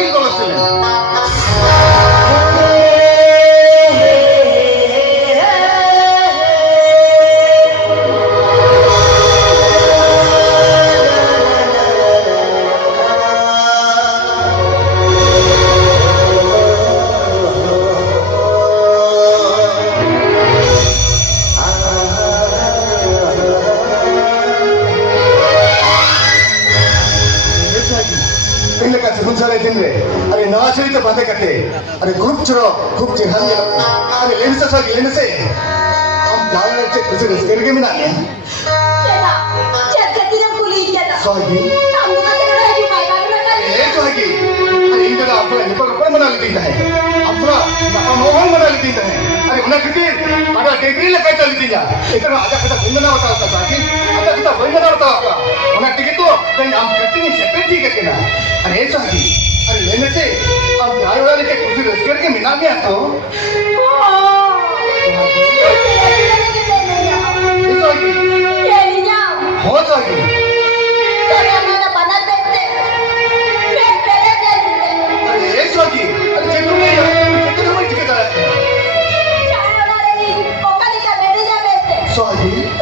টিকিল করছিলেন अरे नवाचरी तो बातें करते अरे खूप चुरो खूप चिन्हान अरे लेनसे सर लेनसे हम जाने चे कुछ रिस्क करके मिला लिया चला चल कती ना पुलिस चला सॉरी सांगू का तेरा है भाई बाबू का ये तो है कि अरे इनका आपको निपर मना लेती है आपका मोहन मना लेती है अरे उन्हें कितनी अगर टेकरी ले कैसे लेती है इतना आजा कितना बंदना होता है साकी आजा कितना बंदना होता है आपका उन्हें टिकट तो कहीं हम करती नहीं सेपरेट ठीक है ना अरे ये तो है अरे लेने से अब गाय वाले के कुछ रिस्क करके मिला गया तो हो जाएगी अरे ये सोची अरे चेक नहीं चेक नहीं ठीक है सोची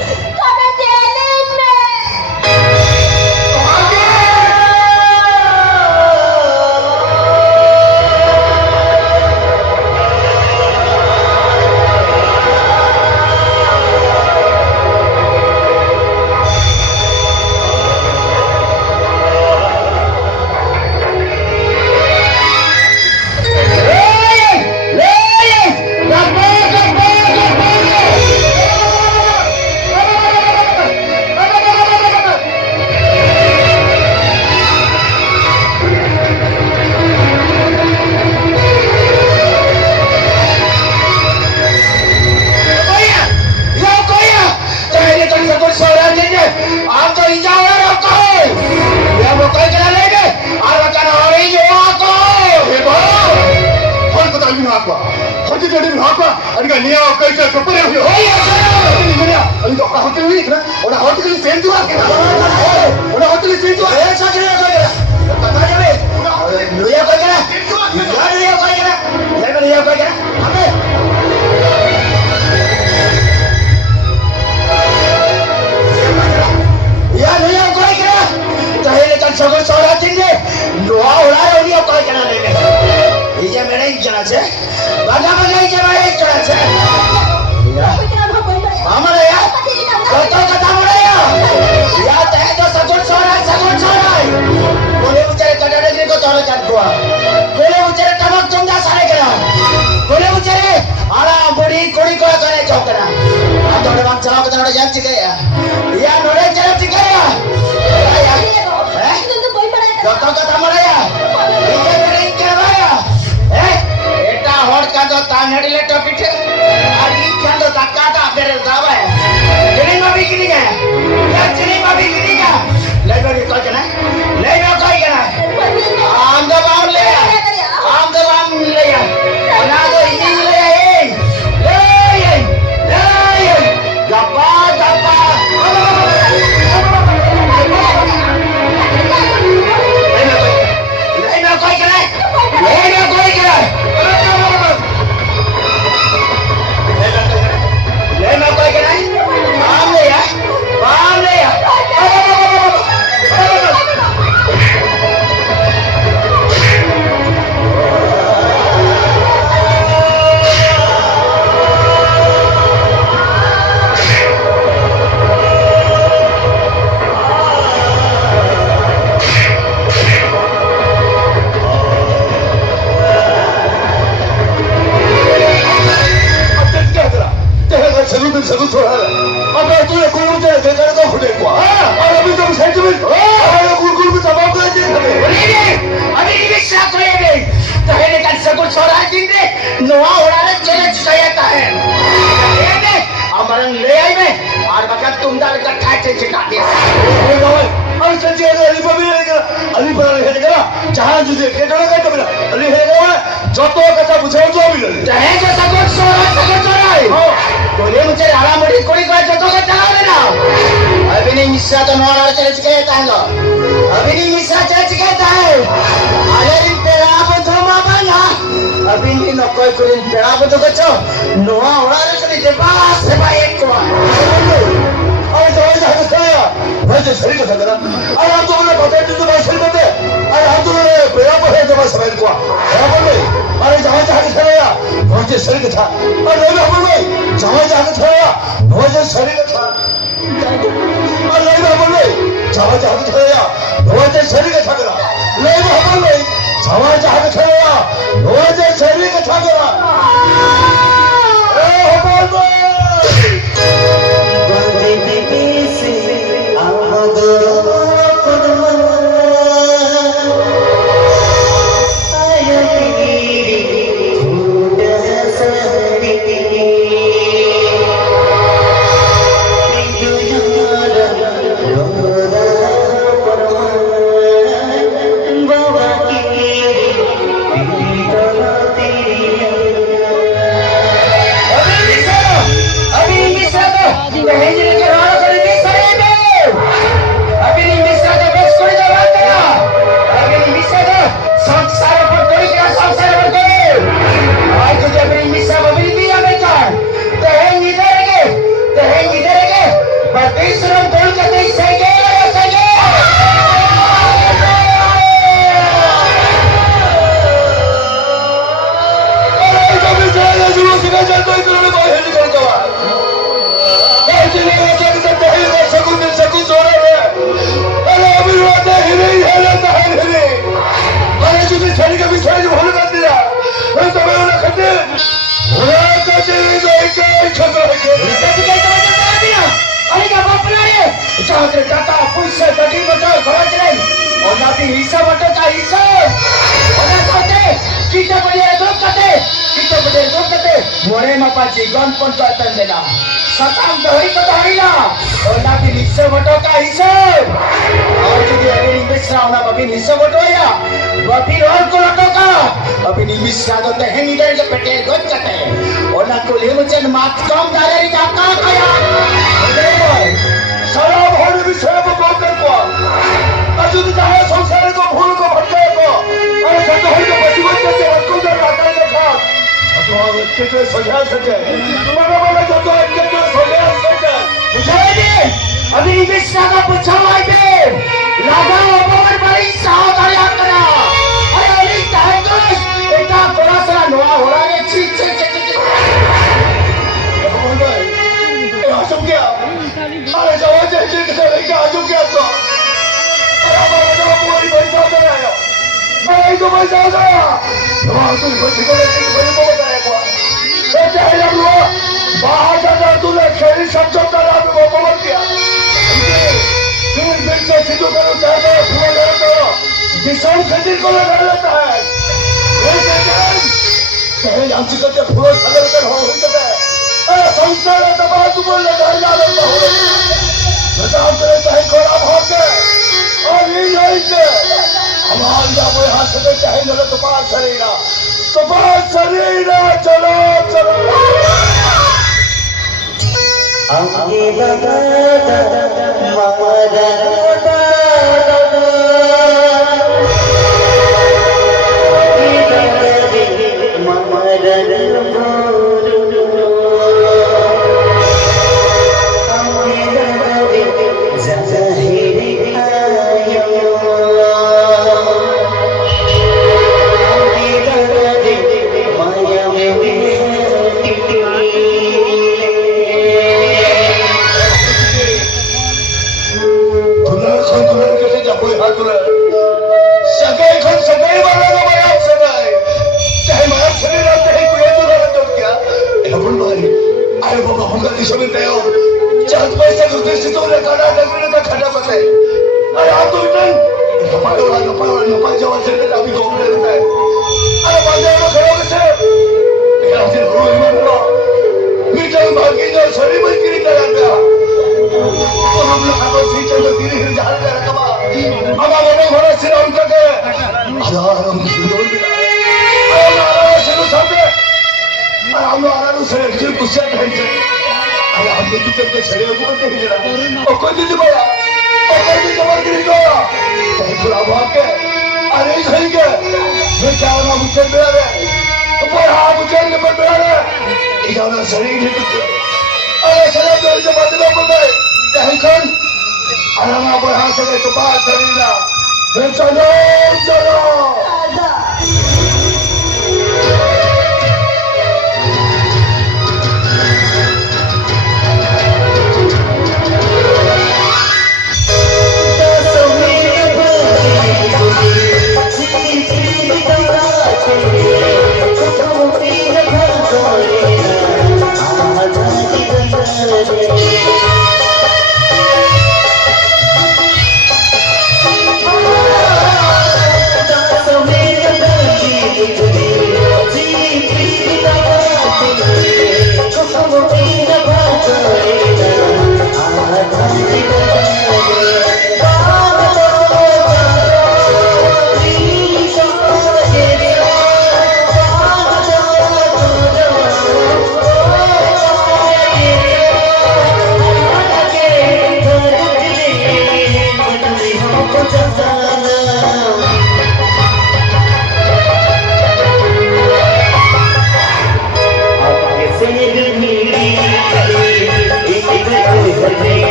मिश्रा तो नौ चले चुके है अभी नहीं मिश्रा चल चुके है Abini no koi kurin pera beto kacho noa orang kali deba seba ekwa. अरे जवाई जहाज खाया वैसे शरीर का सकरा अरे हम तो बोले पता नहीं तो भाई शरीर में अरे हम तो बोले बेड़ा पर है जब समय को क्या बोले अरे जवाई जहाज खाया वैसे शरीर का था अरे हम बोले जवाई जहाज खाया वैसे शरीर का था अरे हम बोले जवाई जहाज खाया वैसे शरीर का था करा ले हम बोले जवाई जहाज खाया वैसे शरीर का था करा ए हम बोले जीवन पंचायत देना सताम दही तो दहीला और ना कि निश्चय वटो का हिसाब और जो अभी इंग्लिश रावना अभी निश्चय वटो या अभी रोल को लटो का अभी इंग्लिश रावना तो है निधर के पेटे गोद करते और ना को ले मुझे मात कम दारे का काया सारा भोर विषय को कौन कर को अजुद चाहे संसार को भूल को भटके को अरे सत होई तो बचवन के रखो जो राता देखा तो के सजा सके बड़ा जो तो के सजा सके बुझाइए अभी इंग्लिश का पूछा आई पे लागा ओवर बड़ी सावधानी करा अरे अली टाइम तो एकटा बड़ा सा नोआ हो रहा है छी छी छी आजम क्या अरे जवान जैसे के लेके आजम क्या तो अरे हमारा जो पूरी पैसा दे आया मैं तो पैसा दे आया वहां तो बच्चे को लेके कोई को बताया को ए चाहे हम लोग बाहर जाकर तूने खेली सच्चो का नाम को बोल दिया फिर से सीधो करो चाहे फूल ले तो किसान खेती को लगा लेता है चाहे आमची करते फूल सागर कर हो होता है अरे संसार दबा तू बोल लगा ले तो बताओ तेरे चाहे कोड़ा भाग और ये नहीं के हमारे या वो हाथ से चाहे न तो बात चलेगा चलो चलो आगे लगा चार पैसे उद्देश्य तो खड़ा खड़ा पता है अरे आप तो इतना नपाई जवान से अभी घूमने रहता है अरे बाजार में खड़ो कैसे यार फिर हो मीटर भागी जो शरीर में गिरी तरह का और हम लोग को सीटे में गिरी हिल जा कर रखा अब वो घोड़ा सिर उनका के हजार हम सुंदर अरे नारा शुरू सामने अरे हम लोग आराम से एक्चुअली गुस्सा नहीं है अरे हम लोग के छड़े को नहीं जरा और कोई नहीं बोला और कोई नहीं जबर गिरी को कहीं बुला हुआ के अरे नहीं के मैं क्या होना मुझसे मिला रे तो Apa bukan lepas berada? Ikaw sarili ko. Ay, sarap doon sa patuloy mo ba? Dahil kan, alam nga ba ang sarili ko ba sarili na? Bensanon, दादा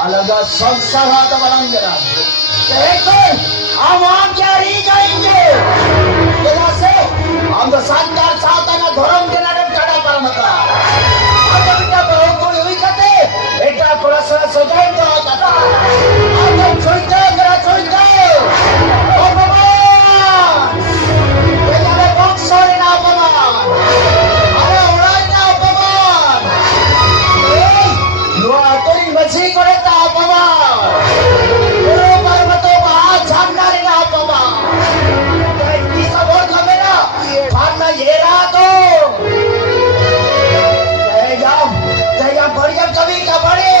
अलग संसार हाथ बलंगना कहकर हम क्या री जाएंगे जगह से हम तो शानदार सावधान धर्म के नाम चढ़ा पर मता हम तो क्या बहुत कोई हुई करते बेटा थोड़ा सा सजाएं तो आता हम तो छोड़ते करा छोड़ते ओ बाबा ये जाने बहुत सारे ना बाबा अरे उड़ाई ना बाबा लो आतरी मछली करे ता बाबा ओ बाबा तो बाहर झांकने ना बाबा ये सब और कमेरा फाड़ना ये रहा तो जय बढ़िया कवि का बड़े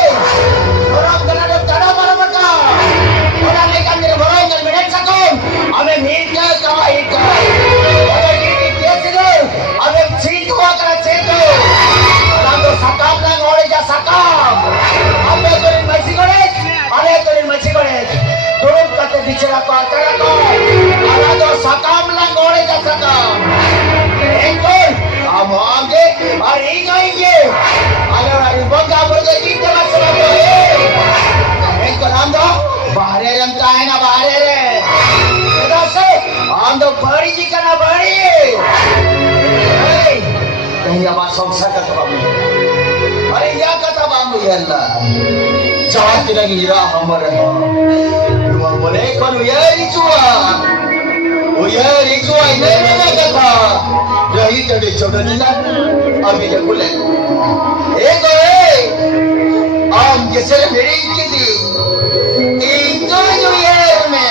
और आप कनाडा तड़ा मारा मका और आने का मेरे बड़ा इंगल में नहीं सको हमें मीट का कमाई का और ये कैसे लो हमें चीज हुआ करा चीज तो ना तो सकाम ना गोड़े जा सकाम हमें तो इन मच्छी गोड़े अरे तो इन मच्छी गोड़े दोनों कते बिचरा को आकर को ना तो सकाम ना गोड़े जा सकाम एक तो हम आगे और ही जाएंगे अरे अरे बंगा बंगा जीते मत समझो एक तो नाम दो बाहरे रंग का है ना बाहरे रे इधर से हम तो बड़ी जी का ना बड़ी कहीं हमारा संसार का तबाह अरे या का तबाह है अल्लाह चाहते लगी रा हमारे दुआ बोले कौन ये रिचुआ वो ये रिचुआ इन्हें ना करता रही जड़े चौड़ने ना अभी देखो ले एक आम जैसे मेरी इनकी थी इनको जो ये में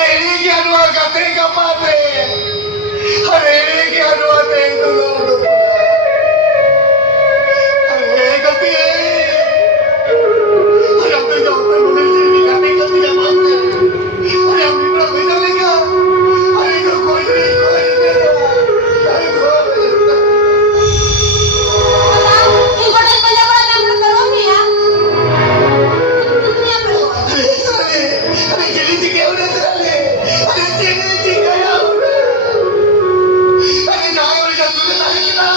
Hareri ki anwa kate kamate. Hareri ki anwa te dulu. Hareri kate. Hari हम तो जाते हैं मुझे नहीं करने का दिया मांगते हैं। hari हम इतना भेजा लेगा। hari तो कोई नहीं hari कोई ఇంకోటి పల్లె కూడా నన్ను కరోమియా దునియా పడో अरे जल्दी से क्या हो रहा है अरे जल्दी से क्या हो रहा है अरे ना हो रहा तूने लाने की ना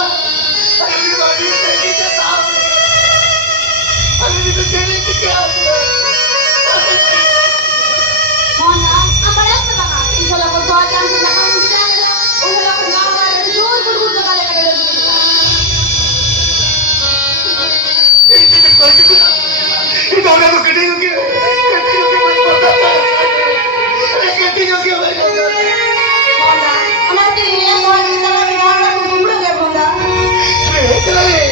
अरे मेरी बाजी देखी क्या साहब अरे ये तो जल्दी से क्या हो रहा है मोना अपना सब का इसला को तो आके हमसे लगा मुझे लगा उनला को ना लगा जोर गुड़ लगा लेकर इधर उधर तो कटी होगी मैं पता अरे कटी होगी मैं मोना हमारे ये मोना का मोना को घुमड़ो गए मोना अरे चले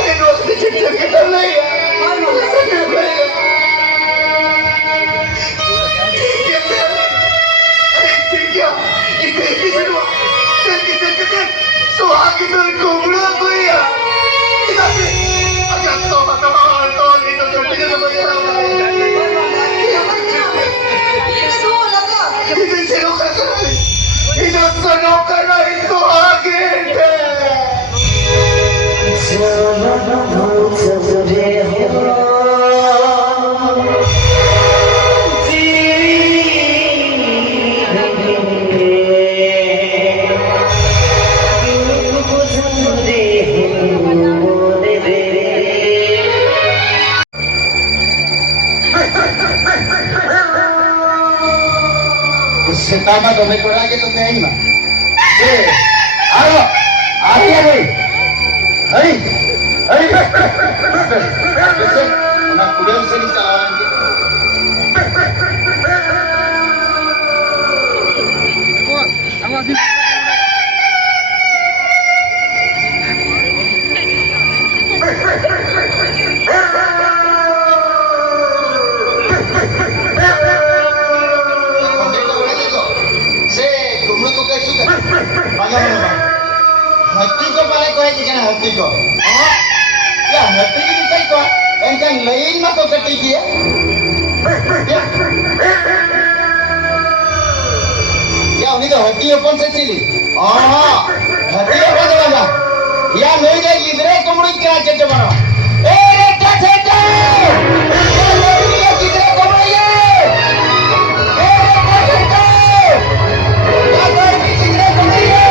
अरे दोस्त से चिट्ठी के कर ले यार मोना क्या इसे किसने किसे सुहाग की तरह घुमड़ो कोई यार इधर से अच्छा तो बता तो नहीं तो कटी के भैया इधर से रोका इधर से रोका नहीं तो आगे उससे तामा तो मैं कोड़ा के तो नहीं ना ए आओ आ गया भाई हरी हरी जैसे ना कुड़े से नहीं चलाएंगे हत्ती को पाले कोई चिकन हत्ती को क्या हत्ती की दिखाई को इनका लेन में तो कटी किया क्या उन्हीं तो हत्ती ओपन से चिली हाँ हत्ती ओपन से बना या नहीं जाएगी इधर कुमड़ी क्या चट्टे बनो ए रेटा चट्टे ये नहीं है किधर कुमड़ी है ए रेटा चट्टे या कोई किधर कुमड़ी है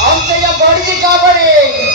Ang kaya body ka ba rin?